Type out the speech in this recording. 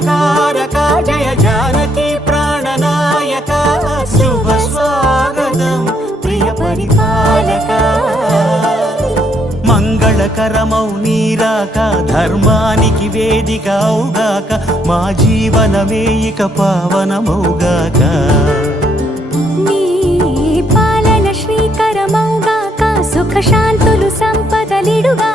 మంగళకారక జయ జానకి ప్రాణనాయక శుభ స్వాగతం ప్రియ పరిపాలక మంగళకరమౌ నీరాక ధర్మానికి వేదిక అవుగాక మా జీవనమే ఇక పావనమౌగాక నీ పాలన శ్రీకరమౌగాక సుఖ శాంతులు సంపదలిడుగా